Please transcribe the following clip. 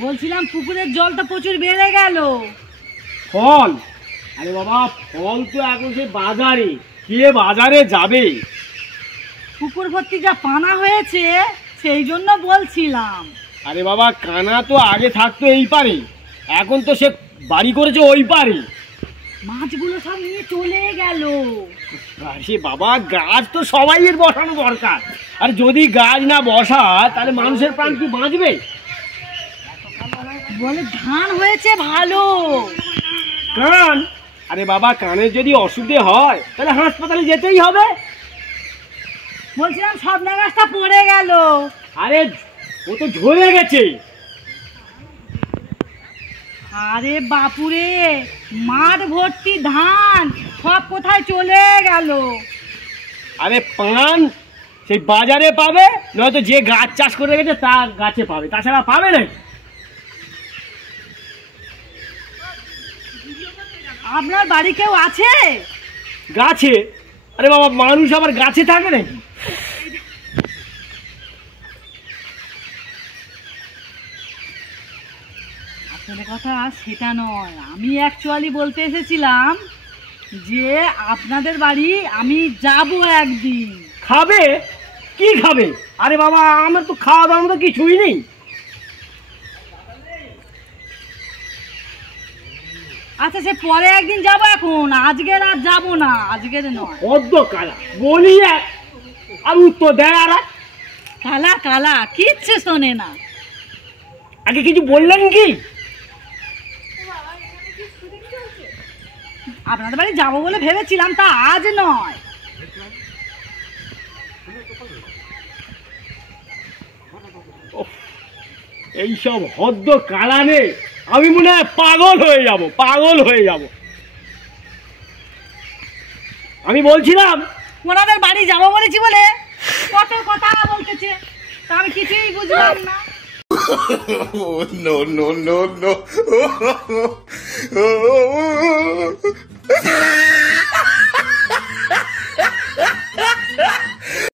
বলছিলাম পুকুরের জল তো প্রচুর বেড়ে গেল। ফল? আরে বাবা ফল তো এখন সে বাজারে, কে বাজারে যাবে? পুকুর ভর্তি যা পানা হয়েছে সেই জন্য বলছিলাম। আরে বাবা কানা তো আগে থাকতো এই পারে, এখন তো সে বাড়ি করেছে ওই পারে। মাছগুলো সব নিয়ে চলে গেল। আরে বাবা গাছ তো সবাই এর বসানো দরকার, আর যদি গাছ না বসা তাহলে মানুষের প্রাণ কি বাঁচবে? বলে ধান হয়েছে ভালো। কান? আরে বাবা কানের যদি অসুবিধে হয় তাহলে হাসপাতালে যেতেই হবে। বলছিলাম সজনা গাছটা পড়ে গেল। আরে ও তো ঝরে গেছে। আরে বাপুরে, মাঠ ভর্তি ধান, সব কোথায় চলে গেল? আরে পান সেই বাজারে পাবে, নয়তো যে গাছ চাষ করে গেছে তার গাছে পাবে, তাছাড়া পাবে না। আপনার বাড়ি কেউ আছে? গাছে? আরে বাবা মানুষ আবার গাছে থাকে নাকি? আসলে কথা সেটা নয়, আমি অ্যাকচুয়ালি বলতে এসেছিলাম যে আপনাদের বাড়ি আমি যাব একদিন। খাবে? কি খাবে? আরে বাবা আমার তো খাওয়া দাওয়ার মতো কিছুই নেই। আচ্ছা সে পরে একদিন যাবো, এখন আজকের আর যাবো না, আজকের নয়। অদ্য কালা বলি আর উত্তর দেয় আর কালা কালা কিচ্ছু শোনে না। আগে কিছু বললেন কি? আপনাদের বাড়ি যাবো বলে ভেবেছিলাম, তা আজ নয়। এইসব হদ্দ কালানে আমি মনে হয় পাগল হয়ে যাব, পাগল হয়ে যাব। আমি বলছিলাম ওনাদের বাড়ি যাবো বলেছি বলে কত কথা বলতেছে, তা আমি কিছুই বুঝলাম না। No, no, no, no.